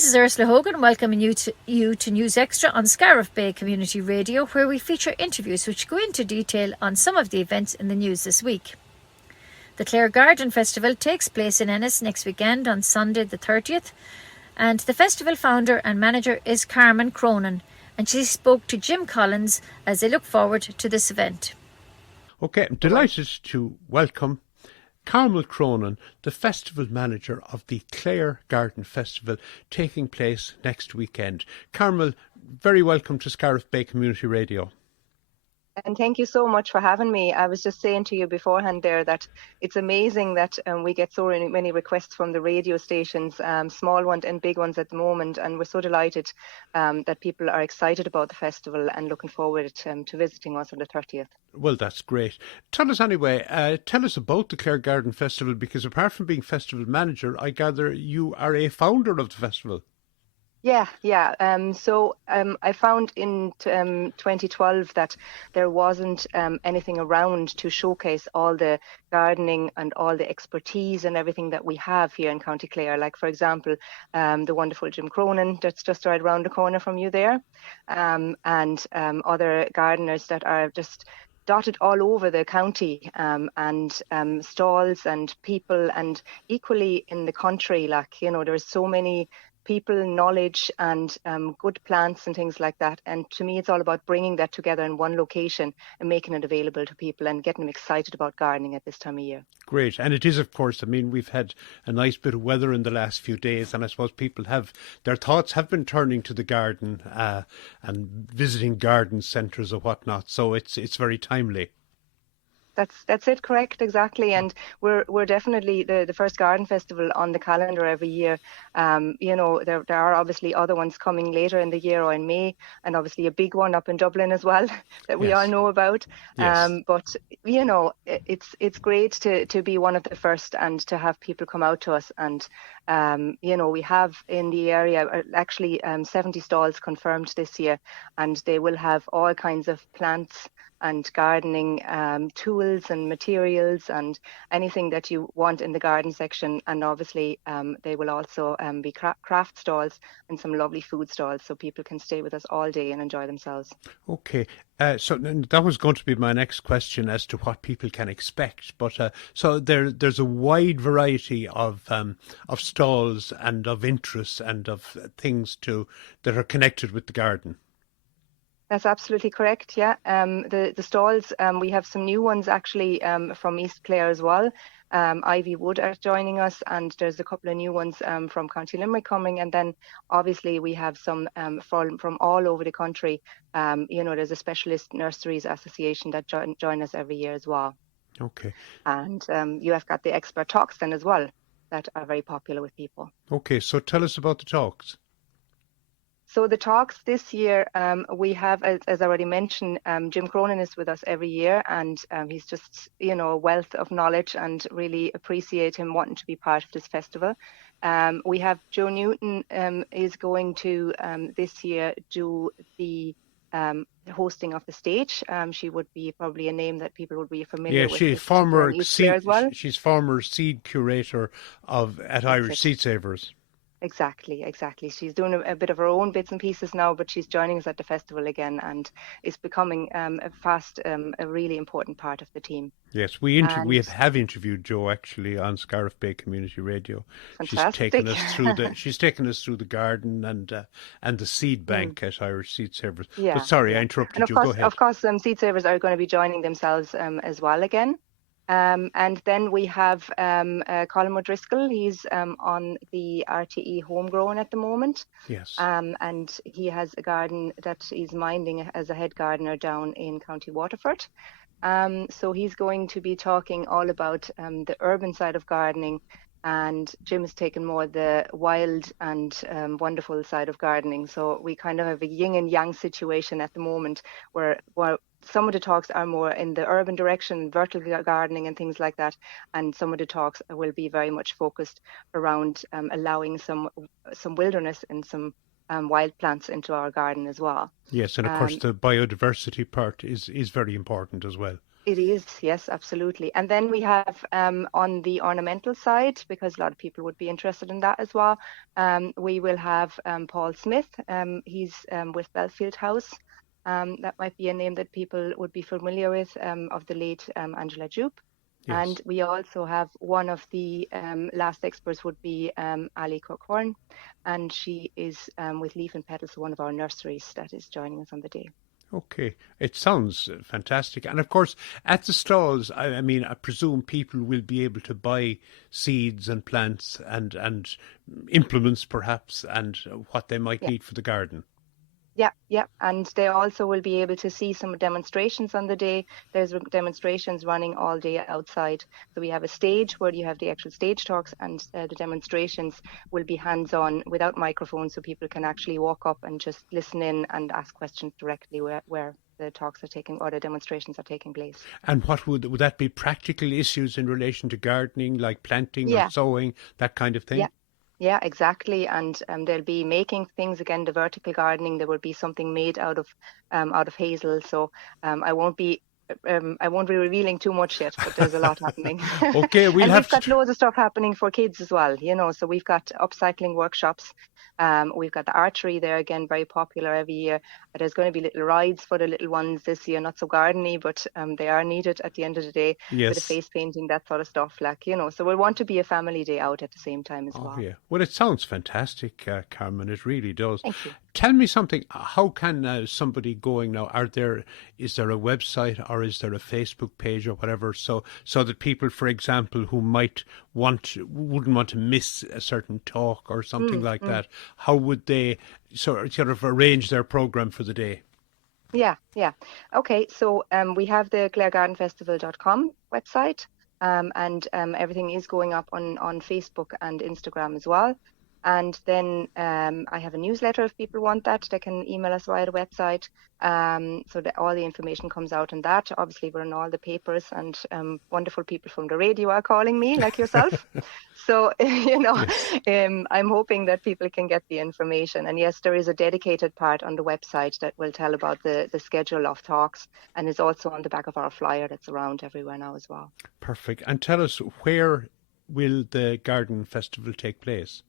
This is Ursula Hogan welcoming you to News Extra on Scariff Bay Community Radio, where we feature interviews which go into detail on some of the events in the news this week. The Clare Garden Festival takes place in Ennis next weekend on Sunday the 30th, and the festival founder and manager is Carmen Cronin, and she spoke to Jim Collins as they look forward to this event. Okay, I'm delighted to welcome Carmen Cronin, the festival manager of the Clare Garden Festival taking place next weekend. Carmel, very welcome to Scariff Bay Community Radio. And thank you so much for having me. I was just saying to you beforehand there that it's amazing that we get so many requests from the radio stations, small ones and big ones at the moment. And we're so delighted that people are excited about the festival and looking forward to visiting us on the 30th. Well, that's great. Tell us anyway, tell us about the Clare Garden Festival, because apart from being festival manager, I gather you are a founder of the festival. Yeah. So I found in 2012 that there wasn't anything around to showcase all the gardening and all the expertise and everything that we have here in County Clare. Like, for example, the wonderful Jim Cronin that's just right around the corner from you there, and other gardeners that are just dotted all over the county, and stalls and people, and equally in the country. Like, you know, there's so many people, knowledge, and good plants and things like that. And to me, it's all about bringing that together in one location and making it available to people and getting them excited about gardening at this time of year. Great. And it is, of course, I mean, we've had a nice bit of weather in the last few days, and I suppose people have, their thoughts have been turning to the garden and visiting garden centres or whatnot. So it's very timely. That's it, correct, exactly. And we're definitely the first garden festival on the calendar every year. You know, there are obviously other ones coming later in the year or in May, and obviously a big one up in Dublin as well that we all know about. Yes. But you know, it's great to be one of the first and to have people come out to us. And you know, we have in the area actually 70 stalls confirmed this year, and they will have all kinds of plants and gardening tools and materials and anything that you want in the garden section. And obviously they will also be craft stalls and some lovely food stalls, so people can stay with us all day and enjoy themselves. Okay, so that was going to be my next question as to what people can expect. But so there's a wide variety of stalls and of interests and of things that are connected with the garden. That's absolutely correct, yeah. The stalls, we have some new ones actually from East Clare as well. Ivy Wood are joining us, and there's a couple of new ones from County Limerick coming. And then obviously we have some from all over the country. You know, there's a Specialist Nurseries Association that join us every year as well. Okay. And you have got the expert talks then as well that are very popular with people. Okay, so tell us about the talks. So the talks this year, we have, as I already mentioned, Jim Cronin is with us every year, and he's just, you know, a wealth of knowledge, and really appreciate him wanting to be part of this festival. We have Jo Newton is going to this year do the hosting of the stage. She would be probably a name that people would be familiar with. She's former she's former seed curator at Irish Seed Savers. Exactly. She's doing a bit of her own bits and pieces now, but she's joining us at the festival again, and is becoming a really important part of the team. Yes, we have interviewed Jo actually on Scariff Bay Community Radio. Fantastic. She's taken us through the garden and the seed bank at Irish Seed Savers. Yeah, but sorry, I interrupted you. Go ahead. Of course, Seed Savers are going to be joining themselves as well again. And then we have Colin O'Driscoll. He's on the RTE Homegrown at the moment. Yes. And he has a garden that he's minding as a head gardener down in County Waterford. So he's going to be talking all about the urban side of gardening, and Jim has taken more the wild and wonderful side of gardening. So we kind of have a yin and yang situation at the moment, where some of the talks are more in the urban direction, vertical gardening and things like that, and some of the talks will be very much focused around allowing some wilderness and some wild plants into our garden as well. Yes, and of course the biodiversity part is very important as well. It is, yes, absolutely. And then we have on the ornamental side, because a lot of people would be interested in that as well, we will have Paul Smith. He's with Belfield House. That might be a name that people would be familiar with, of the late Angela Jupe. Yes. And we also have one of the last experts would be Ali Corcoran, and she is with Leaf and Petals, one of our nurseries that is joining us on the day. Okay, it sounds fantastic. And of course, at the stalls, I mean, I presume people will be able to buy seeds and plants and implements perhaps, and what they might need for the garden. Yeah. And they also will be able to see some demonstrations on the day. There's demonstrations running all day outside. So we have a stage where you have the actual stage talks, and the demonstrations will be hands-on without microphones, so people can actually walk up and just listen in and ask questions directly where the talks are taking or the demonstrations are taking place. And what would that be? Practical issues in relation to gardening, like planting or sowing, that kind of thing? Yeah, exactly. And they'll be making things again. The vertical gardening, there will be something made out of hazel. So I won't be revealing too much yet, but there's a lot happening. Okay, we've got loads of stuff happening for kids as well. So we've got upcycling workshops. We've got the archery there again, very popular every year. There's going to be little rides for the little ones this year, not so gardeny, but they are needed at the end of the day. Yes. With the face painting, that sort of stuff, so we'll want to be a family day out at the same time as well. Yeah. Well, it sounds fantastic, Carmen. It really does. Thank you. Tell me something. How can somebody going now? Is there a website or is there a Facebook page or whatever, so that people, for example, who wouldn't want to miss a certain talk or something like that, how would they sort of arrange their program for the day? Yeah. Okay, so we have the claregardenfestival.com website, and everything is going up on Facebook and Instagram as well. And then I have a newsletter. If people want that, they can email us via the website, so that all the information comes out on that. Obviously, we're in all the papers, and wonderful people from the radio are calling me, like yourself. So, I'm hoping that people can get the information. And yes, there is a dedicated part on the website that will tell about the schedule of talks, and is also on the back of our flyer that's around everywhere now as well. Perfect. And tell us, where will the Garden Festival take place?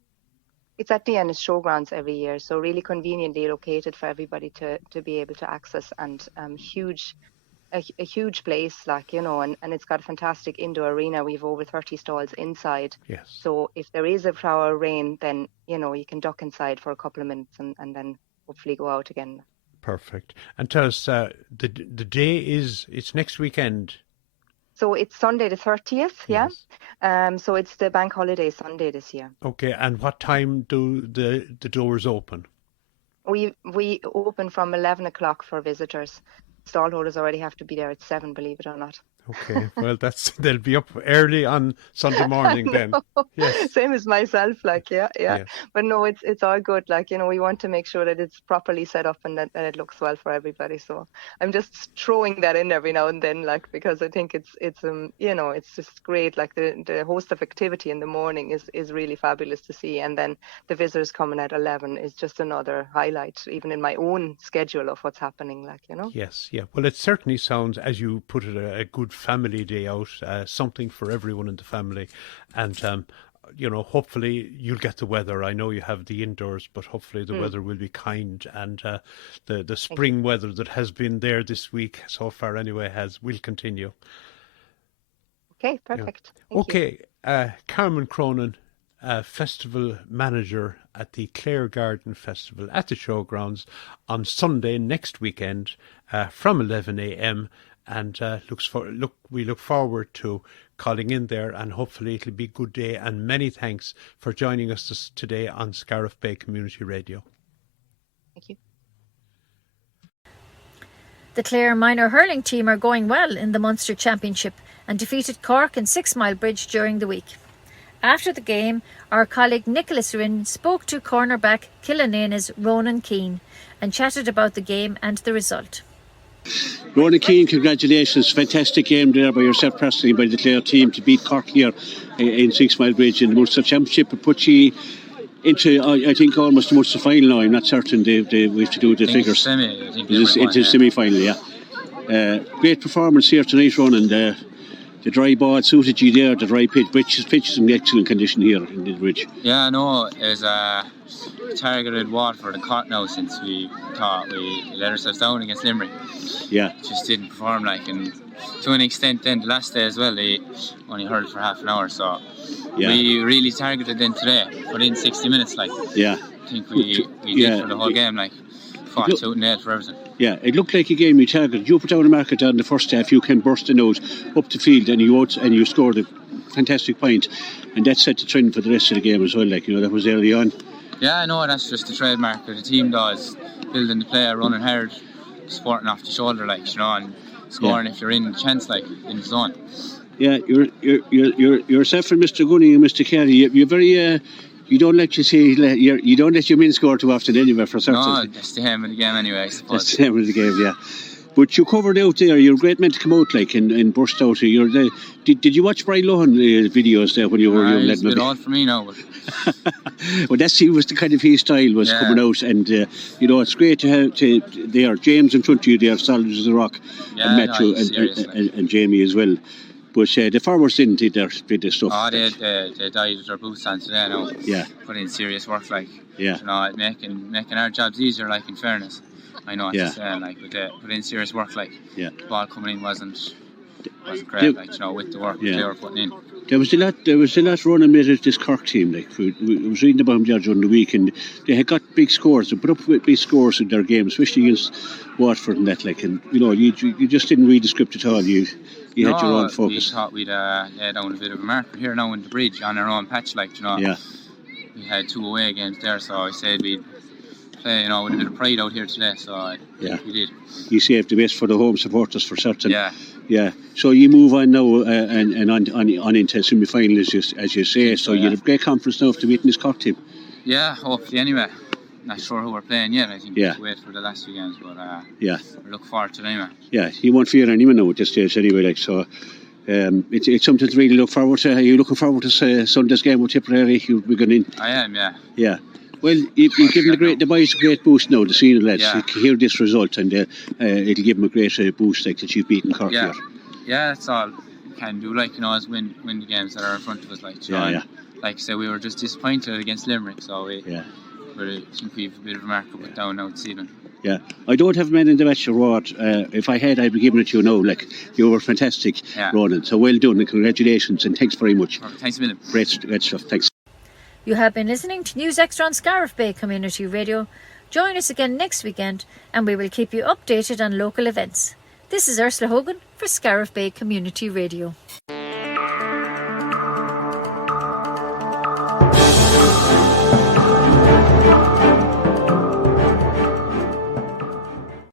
It's at the Ennis Showgrounds every year, so really conveniently located for everybody to be able to access, and a huge place, and it's got a fantastic indoor arena. We have over 30 stalls inside. Yes. So if there is a shower or rain, then you can duck inside for a couple of minutes and then hopefully go out again. Perfect. And tell us, the day it's next weekend. So it's Sunday the 30th, yeah. Yes. So it's the bank holiday Sunday this year. Okay, and what time do the doors open? We open from 11 o'clock for visitors. Stallholders already have to be there at 7, believe it or not. Okay, well, they'll be up early on Sunday morning then. Yes. Same as myself, yeah. But no, it's all good. We want to make sure that it's properly set up and that it looks well for everybody. So I'm just throwing that in every now and then, because I think it's just great. The host of activity in the morning is really fabulous to see, and then the visitors coming at 11 is just another highlight, even in my own schedule of what's happening. Yes, yeah. Well, it certainly sounds, as you put it, a good family day out, something for everyone in the family, and hopefully you'll get the weather. I know you have the indoors, but hopefully the weather will be kind, and the spring weather that has been there this week so far anyway will continue. Okay, perfect. Yeah. Okay, Carmen Cronin, festival manager at the Clare Garden Festival at the Showgrounds on Sunday next weekend from 11 a.m. And we look forward to calling in there, and hopefully it'll be a good day. And many thanks for joining us today on Scariff Bay Community Radio. Thank you. The Clare minor hurling team are going well in the Munster Championship and defeated Cork in 6 Mile Bridge during the week. After the game, our colleague Nicholas Rinn spoke to cornerback Killanena's Ronan Keane and chatted about the game and the result. Ronan Keane, congratulations. Fantastic game there by yourself personally, by the Clare team, to beat Cork here in 6 Mile Bridge in the Munster Championship. It put you into, I think, almost the Munster final now. I'm not certain. We have to do the figures. Semi, I think it's a semi-final, yeah. Great performance here tonight, Ronan. The dry ball suited you there, the dry pitch is in excellent condition here in the ridge. Yeah, no, it was targeted Waterford and Cork now since we thought we let ourselves down against Limerick. Yeah. Just didn't perform and to an extent then the last day as well they only hurled for half an hour, so we really targeted them today, put in 60 minutes Yeah. I think we did for the whole game fought out and nailed for everything. Yeah, it looked like a game you targeted. You put down a marker down in the first half, you came bursting out up the field and you scored a fantastic point, and that set the trend for the rest of the game as well, that was early on. Yeah, I know, that's just the trademark of the team does, building the player, running hard, sporting off the shoulder and scoring if you're in the chance in the zone. Yeah, yourself and Mr. Gunning and Mr. Carey, you're very you don't let you don't let your men score too often anyway for certain. No, that's the aim of the game anyway, I suppose. That's the aim of the game, yeah. But you covered out there, you're a great man to come out and burst out. Did you watch Brian Lohan videos there when you were young? It's a bit old for me now. Well, he was the kind of his style was coming out, and it's great to have there James in front of you there, solid as a rock, and Matthew and Jamie as well. But the forwards did their stuff. Oh, they died with their boots on today now. Yeah. Put in serious work, Yeah. making our jobs easier, in fairness. I know what you're saying, but they put in serious work, Yeah. The ball coming in wasn't great, with the work they were putting in. There was a lot Ronan made at this Cork team, I was reading about them there during the week, and they had got big scores, they put up with big scores in their games, especially against Waterford and that, and you just didn't read the script at all, you had your own focus. We thought we'd lay down a bit of a marker here now in the bridge on our own patch, Yeah. We had 2 away games there, so I said we'd play, with a bit of pride out here today, so I think we did. You saved the best for the home supporters for certain. Yeah. Yeah. So you move on now and on into semi-final as you say. So you have great confidence now to beating this Cork team. Yeah, hopefully anyway. Not sure who we're playing yet. I think we have to wait for the last few games, but we look forward to it anyway. Yeah, you won't fear anyone now at this stage anyway. So it's something to really look forward to. Are you looking forward to Sunday's game with Tipperary? You'll be going in. I am, yeah. Yeah. Well, you've given the boys a great boost now, the senior lads. Yeah. You hear this result and it'll give them a great boost that you've beaten Cork here. Yeah, that's all we can do, is win the games that are in front of us. Like I said, we were just disappointed against Limerick, so I think we've a bit of a marker put down now this evening. Yeah, I don't have men in the match award. If I had, I'd be giving it to you now. You were fantastic, Ronan. So well done and congratulations and thanks very much. Thanks a million. Great stuff. Thanks. You have been listening to News Extra on Scariff Bay Community Radio. Join us again next weekend and we will keep you updated on local events. This is Ursula Hogan for Scariff Bay Community Radio.